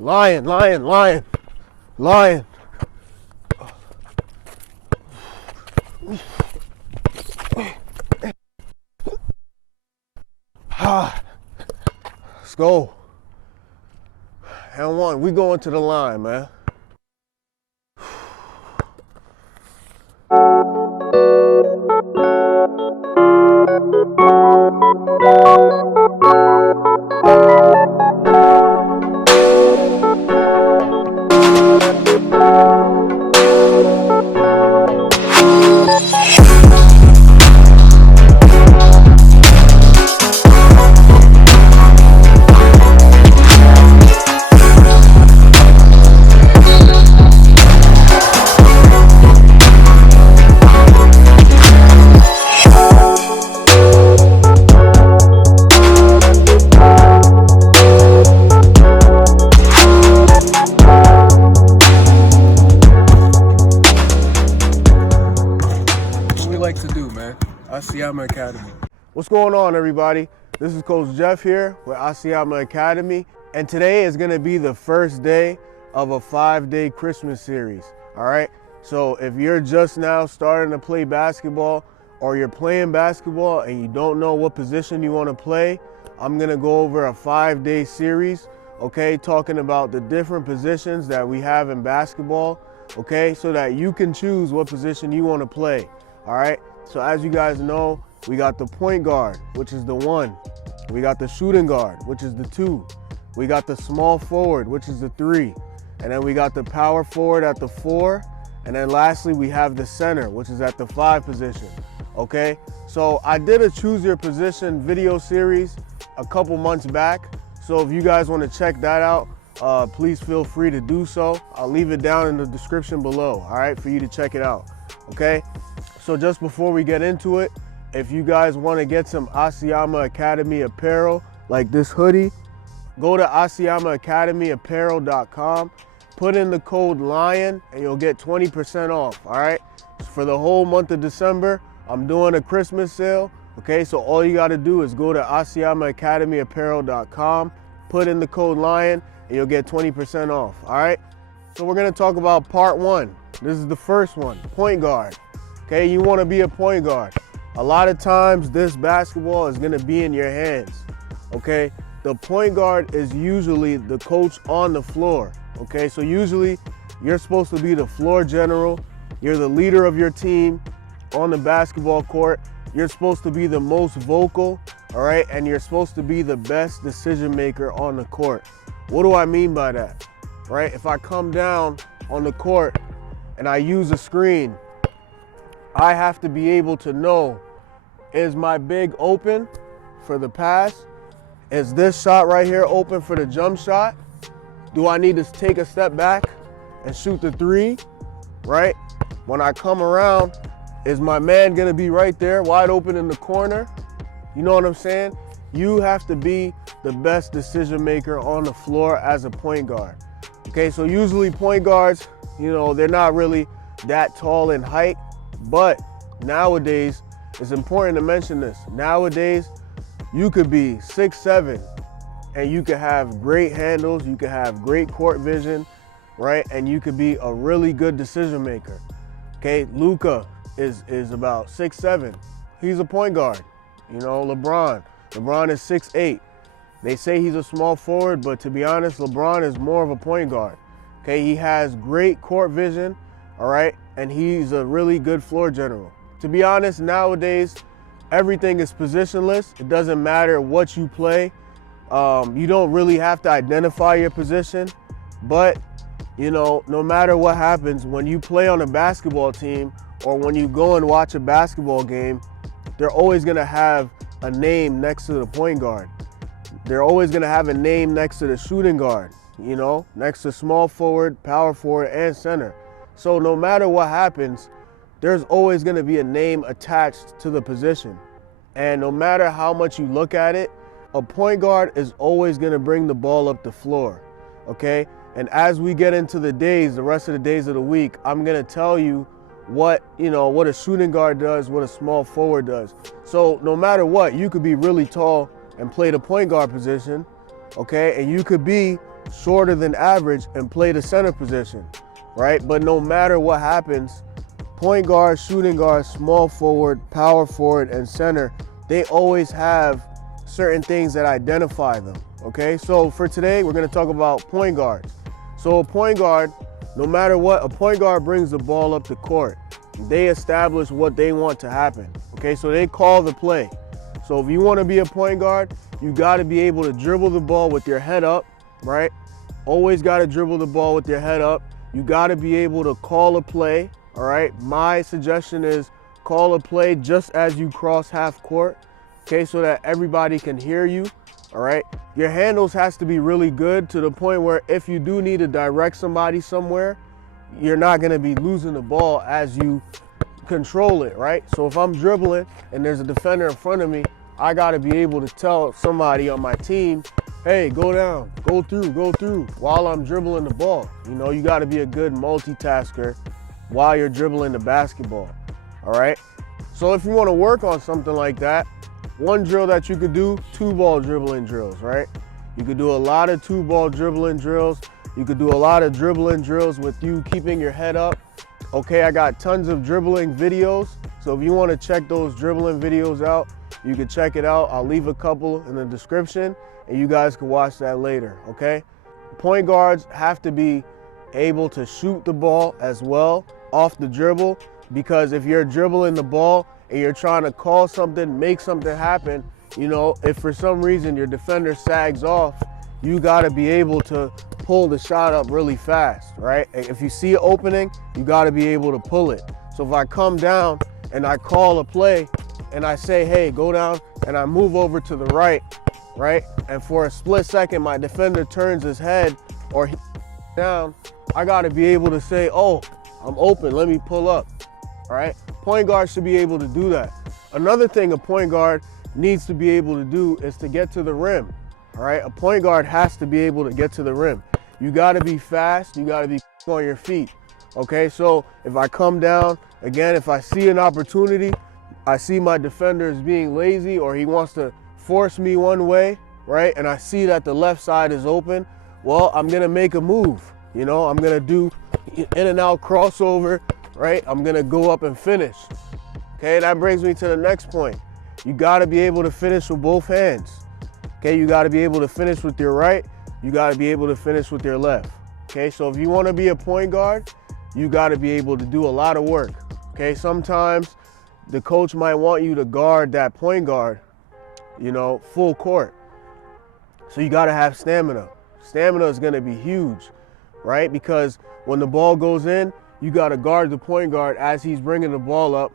Lion, lion, lion, lion. Let's go. And one, we going to the line, man. Asiamah Academy. What's going on, everybody? This is Coach Jeff here with Asiamah Academy, and today is going to be the first day of a 5-day Christmas series. All right, so if you're just now starting to play basketball, or you're playing basketball and you don't know what position you want to play, I'm going to go over a 5-day series, okay, talking about the different positions that we have in basketball, okay, so that you can choose what position you want to play. All right, so as you guys know, we got the point guard, which is the 1. We got the shooting guard, which is the 2. We got the small forward, which is the 3. And then we got the power forward at the 4. And then lastly, we have the center, which is at the 5 position. Okay, so I did a choose your position video series a couple months back. So if you guys want to check that out, please feel free to do so. I'll leave it down in the description below, all right, for you to check it out. Okay, so just before we get into it, if you guys want to get some Asiamah Academy apparel like this hoodie, go to asiamahacademyapparel.com, put in the code LION, and you'll get 20% off, all right? For the whole month of December, I'm doing a Christmas sale, okay? So all you got to do is go to asiamahacademyapparel.com, put in the code LION, and you'll get 20% off, all right? So we're going to talk about part 1. This is the first one, point guard. Okay, you want to be a point guard. A lot of times this basketball is going to be in your hands. Okay, the point guard is usually the coach on the floor. Okay, so usually you're supposed to be the floor general. You're the leader of your team on the basketball court. You're supposed to be the most vocal, all right, and you're supposed to be the best decision maker on the court. What do I mean by that? Right, if I come down on the court and I use a screen, I have to be able to know, is my big open for the pass? Is this shot right here open for the jump shot? Do I need to take a step back and shoot the 3, right? When I come around, is my man gonna be right there wide open in the corner? You know what I'm saying? You have to be the best decision maker on the floor as a point guard. Okay, so usually point guards, you know, they're not really that tall in height, but nowadays, it's important to mention this. Nowadays, you could be 6'7", and you could have great handles, you could have great court vision, right? And you could be a really good decision maker. Okay, Luka is about 6'7". He's a point guard. You know, LeBron is 6'8". They say he's a small forward, but to be honest, LeBron is more of a point guard. Okay, he has great court vision, all right? And he's a really good floor general. To be honest, nowadays, everything is positionless. It doesn't matter what you play. You don't really have to identify your position, but you know, no matter what happens, when you play on a basketball team or when you go and watch a basketball game, they're always gonna have a name next to the point guard. They're always gonna have a name next to the shooting guard, you know, next to small forward, power forward, and center. So no matter what happens, there's always going to be a name attached to the position. And no matter how much you look at it, a point guard is always going to bring the ball up the floor, okay? And as we get into the rest of the days of the week, I'm going to tell you what a shooting guard does, what a small forward does. So no matter what, you could be really tall and play the point guard position, okay? And you could be shorter than average and play the center position, right? But no matter what happens, point guard, shooting guard, small forward, power forward, and center, they always have certain things that identify them, okay? So for today, we're gonna talk about point guards. So a point guard, no matter what, a point guard brings the ball up the court. They establish what they want to happen, okay? So they call the play. So if you wanna be a point guard, you gotta be able to dribble the ball with your head up, right? Always gotta dribble the ball with your head up. You gotta be able to call a play, all right? My suggestion is call a play just as you cross half court, okay? So that everybody can hear you, all right? Your handles has to be really good to the point where if you do need to direct somebody somewhere, you're not gonna be losing the ball as you control it, right? So if I'm dribbling and there's a defender in front of me, I gotta be able to tell somebody on my team, hey, go down, go through, while I'm dribbling the ball. You know, you gotta be a good multitasker while you're dribbling the basketball, all right? So if you wanna work on something like that, one drill that you could do, 2-ball dribbling drills, right? You could do a lot of 2-ball dribbling drills. You could do a lot of dribbling drills with you keeping your head up. Okay, I got tons of dribbling videos. So if you wanna check those dribbling videos out, you can check it out. I'll leave a couple in the description and you guys can watch that later, okay? Point guards have to be able to shoot the ball as well off the dribble, because if you're dribbling the ball and you're trying to call something, make something happen, you know, if for some reason your defender sags off, you gotta be able to pull the shot up really fast, right? If you see an opening, you gotta be able to pull it. So if I come down and I call a play and I say, hey, go down, and I move over to the right, and for a split second, my defender turns his head or he down, I gotta be able to say, oh, I'm open, let me pull up, all right? Point guard should be able to do that. Another thing a point guard needs to be able to do is to get to the rim, all right? A point guard has to be able to get to the rim. You gotta be fast, you gotta be on your feet, okay? So if I come down, again, if I see an opportunity, I see my defender is being lazy or he wants to force me one way, right? And I see that the left side is open, well, I'm gonna make a move, you know? I'm gonna do in and out crossover, right? I'm gonna go up and finish, okay? That brings me to the next point. You gotta be able to finish with both hands, okay? You gotta be able to finish with your right, you gotta be able to finish with your left, okay? So if you wanna be a point guard, you gotta be able to do a lot of work, okay? Sometimes the coach might want you to guard that point guard, you know, full court. So you gotta have stamina. Stamina is gonna be huge, right? Because when the ball goes in, you gotta guard the point guard as he's bringing the ball up.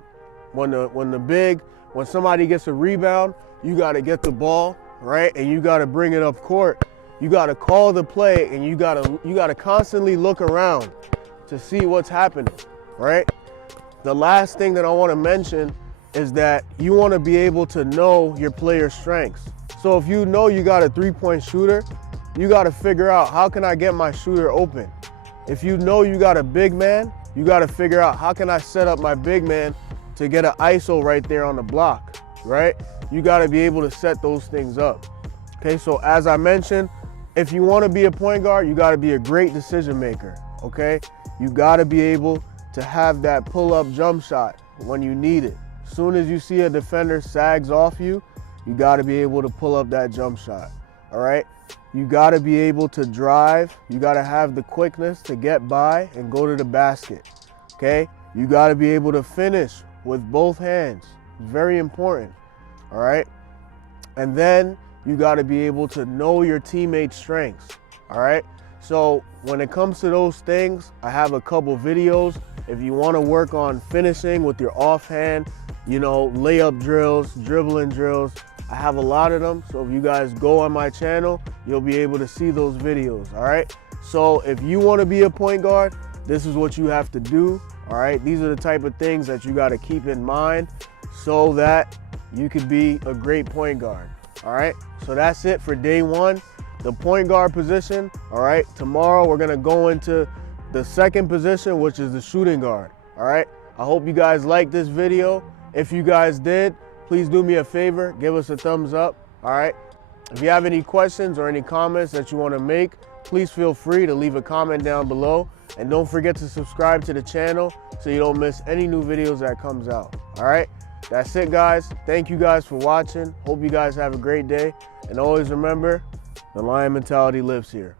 When somebody gets a rebound, you gotta get the ball, right? And you gotta bring it up court. You gotta call the play and you gotta constantly look around to see what's happening, right? The last thing that I wanna mention is that you wanna be able to know your player's strengths. So if you know you got a 3-point shooter, you gotta figure out, how can I get my shooter open? If you know you got a big man, you gotta figure out, how can I set up my big man to get an ISO right there on the block, right? You gotta be able to set those things up. Okay, so as I mentioned, if you wanna be a point guard, you gotta be a great decision maker, okay? You gotta be able to have that pull-up jump shot when you need it. As soon as you see a defender sags off you, you gotta be able to pull up that jump shot, all right? You gotta be able to drive. You gotta have the quickness to get by and go to the basket, okay? You gotta be able to finish with both hands. Very important, all right? And then you gotta be able to know your teammates' strengths, all right? So when it comes to those things, I have a couple videos. If you wanna work on finishing with your offhand, you know, layup drills, dribbling drills, I have a lot of them. So if you guys go on my channel, you'll be able to see those videos, all right? So if you wanna be a point guard, this is what you have to do, all right? These are the type of things that you gotta keep in mind so that you could be a great point guard, all right? So that's it for day one, the point guard position, all right? Tomorrow we're gonna go into the second position, which is the shooting guard, all right? I hope you guys liked this video. If you guys did, please do me a favor, give us a thumbs up, all right? If you have any questions or any comments that you wanna make, please feel free to leave a comment down below. And don't forget to subscribe to the channel so you don't miss any new videos that comes out. All right, that's it, guys. Thank you guys for watching. Hope you guys have a great day. And always remember, the lion mentality lives here.